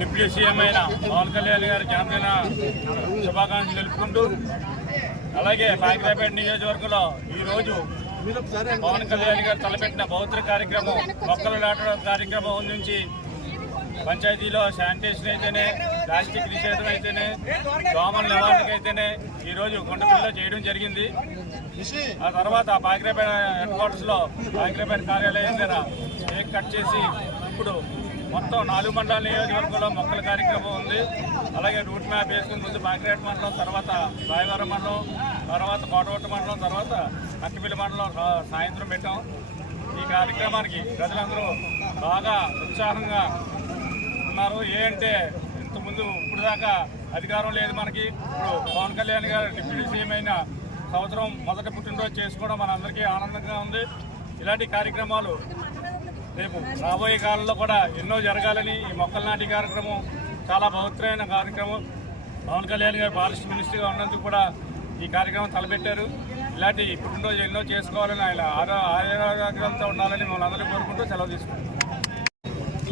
Deputy CM అయిన పవన్ కళ్యాణ్ గారి జన్మదిన శుభాకాంక్షలు తెలుపుకుంటూ, అలాగే పాకిరాపేట నియోజకవర్గంలో ఈరోజు పవన్ కళ్యాణ్ గారు తలపెట్టిన బౌద్ధ కార్యక్రమం, మొక్కలు నాటడం కార్యక్రమం నుంచి పంచాయతీలో శానిటేషన్ అయితేనే, ప్లాస్టిక్ నిషేధం అయితేనే, దోమల నివారణకు అయితేనే ఈరోజు కొండపల్లిలో చేయడం జరిగింది. ఆ తర్వాత పాకిరాపేట హెడ్ క్వార్టర్స్లో పాకిరాపేట కార్యాలయం దగ్గర కేక్ కట్ చేసి ఇప్పుడు మొత్తం 4 మండల నియోజకవర్గంలో మొక్కల కార్యక్రమం ఉంది. అలాగే రూట్ మ్యాప్ వేసుకుని ముందు పాకిరాపేట మండలం, తర్వాత రాయవరం మండలం, తర్వాత కోటవట్ట మండలం, తర్వాత అక్కిపల్లి మండలం సాయంత్రం పెట్టాం. ఈ కార్యక్రమానికి ప్రజలందరూ బాగా ఉత్సాహంగా ఉన్నారు. ఏంటంటే ఇంతకుముందు ఇప్పుడు దాకా అధికారం లేదు మనకి. ఇప్పుడు పవన్ కళ్యాణ్ గారు డిప్యూటీ సీఎం అయిన సంవత్సరం మొదటి పుట్టినరోజు చేసుకోవడం మనందరికీ ఆనందంగా ఉంది. ఇలాంటి కార్యక్రమాలు రేపు రాబోయే కాలంలో కూడా ఎన్నో జరగాలని, ఈ మొక్కల నాటి కార్యక్రమం చాలా పవిత్రమైన కార్యక్రమం. పవన్ కళ్యాణ్ గారు ఫారెస్ట్ మినిస్టర్గా ఉన్నందుకు కూడా ఈ కార్యక్రమం తలపెట్టారు. ఇలాంటి పుట్టినరోజు ఎన్నో చేసుకోవాలని, ఆయన ఆరోగ్యాలతో ఉండాలని మమ్మల్ని అందరూ కోరుకుంటూ సెలవు తీసుకుంటాం.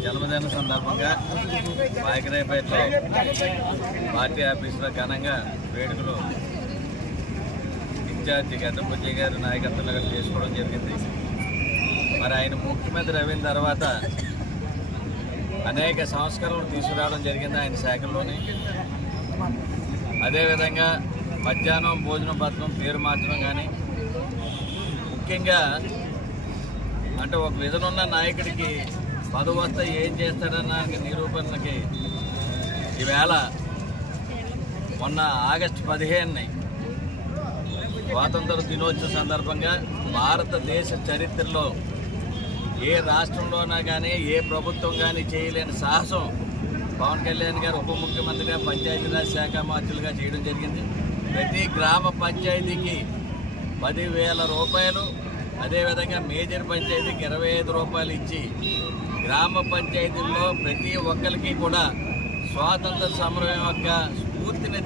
జన్మదిన సందర్భంగా పాకిరాపేటలో పార్టీ ఆఫీసులో ఘనంగా వేడుకలు ఇన్ఛార్జి గడ్డంబుజ్జి గారి నాయకత్వంలో చేసుకోవడం జరిగింది. మరి ఆయన ముఖ్యమంత్రి అయిన తర్వాత అనేక సంస్కరణలు తీసుకురావడం జరిగింది ఆయన శాఖల్లోని. అదేవిధంగా మధ్యాహ్నం భోజనం పథకం పేరు మార్చడం కానీ, ముఖ్యంగా అంటే ఒక విధనున్న నాయకుడికి పదవి వస్తే ఏం చేస్తాడన్న నిరూపణకి ఈవేళ మొన్న ఆగస్టు 15 స్వాతంత్ర దినోత్సవ సందర్భంగా భారతదేశ చరిత్రలో ఏ రాష్ట్రంలోనా కానీ ఏ ప్రభుత్వం కానీ చేయలేని సాహసం పవన్ కళ్యాణ్ గారు ఉప ముఖ్యమంత్రిగా పంచాయతీరాజ్ శాఖ మంత్రులుగా చేయడం జరిగింది. ప్రతి గ్రామ పంచాయతీకి 10,000 రూపాయలు, అదేవిధంగా మేజర్ పంచాయతీకి 25 రూపాయలు ఇచ్చి గ్రామ పంచాయతీల్లో ప్రతి ఒక్కరికి కూడా స్వాతంత్ర సమరం యొక్క స్ఫూర్తిని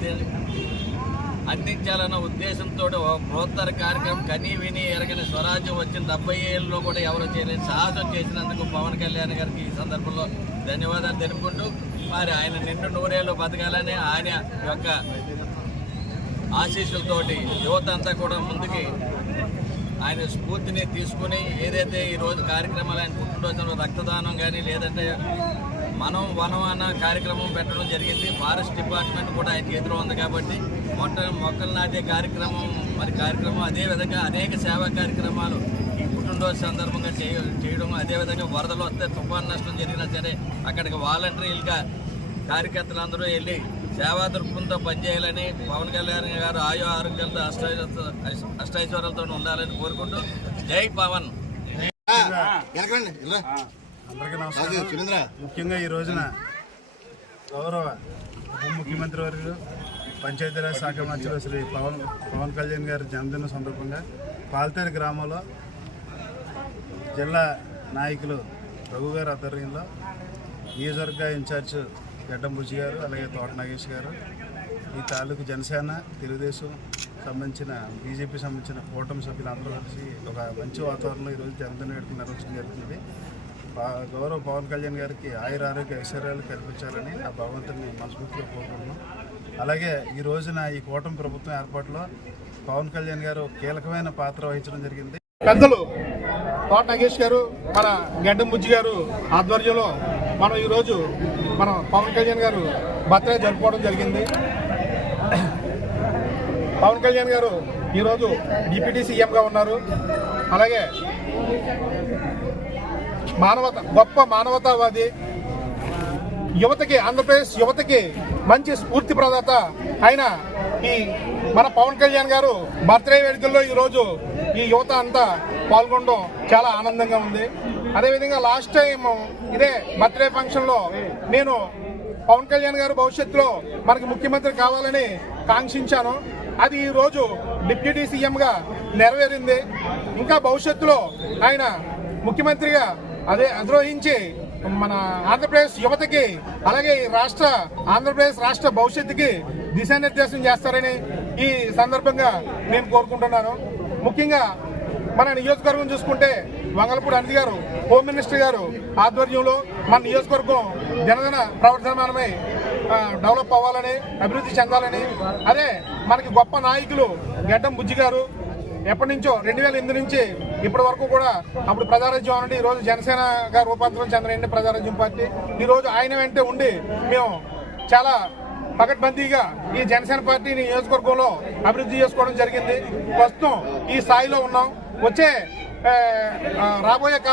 అందించాలన్న ఉద్దేశంతో బృహత్తర కార్యక్రమం కనీ విని ఎరగని స్వరాజ్యం వచ్చిన 70 ఏళ్ళలో కూడా ఎవరు చేయలేని సాహసం చేసినందుకు పవన్ కళ్యాణ్ గారికి ఈ సందర్భంలో ధన్యవాదాలు తెలుపుకుంటూ, మరి ఆయన నిండు 100 ఏళ్ళు బతకాలని ఆయన యొక్క ఆశీస్సులతోటి యువత అంతా కూడా ముందుకి ఆయన స్ఫూర్తిని తీసుకుని ఏదైతే ఈరోజు కార్యక్రమాలు ఆయన పుట్టినరోజులో రక్తదానం కానీ, లేదంటే మనం వనం అన్న కార్యక్రమం పెట్టడం జరిగింది. ఫారెస్ట్ డిపార్ట్మెంట్ కూడా ఆయనకి ఎదురు ఉంది కాబట్టి మొక్కలు నాటే కార్యక్రమం అదేవిధంగా అనేక సేవా కార్యక్రమాలు ఈ పుట్టినరోజు సందర్భంగా చేయడం, అదేవిధంగా వరదలు వస్తే తుఫాను నష్టం జరిగినా సరే అక్కడికి వాలంటీర్లుగా కార్యకర్తలందరూ వెళ్ళి సేవా దృక్పథంతో పనిచేయాలని, పవన్ కళ్యాణ్ గారు ఆయు ఆరోగ్యాలతో అష్టైశ్వర్యాలతో ఉండాలని కోరుకుంటూ జై పవన్. అందరికీ నమస్కారం. ముఖ్యంగా ఈ రోజున గౌరవ ఉప ముఖ్యమంత్రి వర్యులు పంచాయతీరాజ్ శాఖ మంత్రులు శ్రీ పవన్ కళ్యాణ్ గారి జన్మదిన సందర్భంగా పాల్తేరు గ్రామంలో జిల్లా నాయకులు రఘు గారి ఆధ్వర్యంలో నియోజకవర్గ ఇన్ఛార్జ్ గడ్డంబుజ్జి గారు, అలాగే తోట నాగేష్ గారు, ఈ తాలూకు జనసేన, తెలుగుదేశం సంబంధించిన, బీజేపీ సంబంధించిన కూటమి సభ్యులందరూ కలిసి ఒక మంచి వాతావరణంలో ఈరోజు జన్మదిన వేడుకలు నిర్వహించడం జరుగుతుంది. గౌరవ పవన్ కళ్యాణ్ గారికి ఆయురారోగ్య ఐశ్వర్యాలు కల్పించాలని ఆ భగవంతుని మనస్ఫూర్తిగా కోరుకుంటున్నాం. అలాగే ఈ రోజున ఈ కూటమి ప్రభుత్వం ఏర్పాటులో పవన్ కళ్యాణ్ గారు కీలకమైన పాత్ర వహించడం జరిగింది. పెద్దలు తోట నాగేష్ గారు, మన గడ్డంబుజ్జి గారు ఆధ్వర్యంలో మనం ఈరోజు పవన్ కళ్యాణ్ గారు బర్త్డే జరుపుకోవడం జరిగింది. పవన్ కళ్యాణ్ గారు ఈరోజు డిప్యూటీ సీఎంగా ఉన్నారు. అలాగే గొప్ప మానవతావాది, యువతకి, ఆంధ్రప్రదేశ్ యువతకి మంచి స్ఫూర్తి ప్రదాత అయిన మన పవన్ కళ్యాణ్ గారు బర్త్డే వేడుకల్లో ఈరోజు ఈ యువత అంతా పాల్గొనడం చాలా ఆనందంగా ఉంది. అదేవిధంగా లాస్ట్ టైం ఇదే బర్త్డే ఫంక్షన్లో నేను పవన్ కళ్యాణ్ గారు భవిష్యత్తులో మనకి ముఖ్యమంత్రి కావాలని కాంక్షించాను. అది ఈరోజు డిప్యూటీ సీఎంగా నెరవేరింది. ఇంకా భవిష్యత్తులో ఆయన ముఖ్యమంత్రిగా అధిరోహించి మన ఆంధ్రప్రదేశ్ యువతకి, అలాగే ఆంధ్రప్రదేశ్ రాష్ట్ర భవిష్యత్తుకి దిశానిర్దేశం చేస్తారని ఈ సందర్భంగా నేను కోరుకుంటున్నాను. ముఖ్యంగా మన నియోజకవర్గం చూసుకుంటే వంగలపూడి అనిల్ గారు హోమ్ మినిస్టర్ గారు ఆధ్వర్యంలో మన నియోజకవర్గం జనజన ప్రవర్తమానమై డెవలప్ అవ్వాలని, అభివృద్ధి చెందాలని, అదే మనకి గొప్ప నాయకులు గడ్డం బుజ్జి గారు ఎప్పటి నుంచో 2008 నుంచి ఇప్పటి వరకు కూడా అప్పుడు ప్రజారాజ్యం అనండి, ఈరోజు జనసేనగా రూపాంతరం చెందిన ప్రజారాజ్యం పార్టీ ఈరోజు ఆయన వెంటే ఉండి మేము చాలా పకడ్బందీగా ఈ జనసేన పార్టీని నియోజకవర్గంలో అభివృద్ధి చేసుకోవడం జరిగింది. ప్రస్తుతం ఈ స్థాయిలో ఉన్నాం. వచ్చే రాబోయే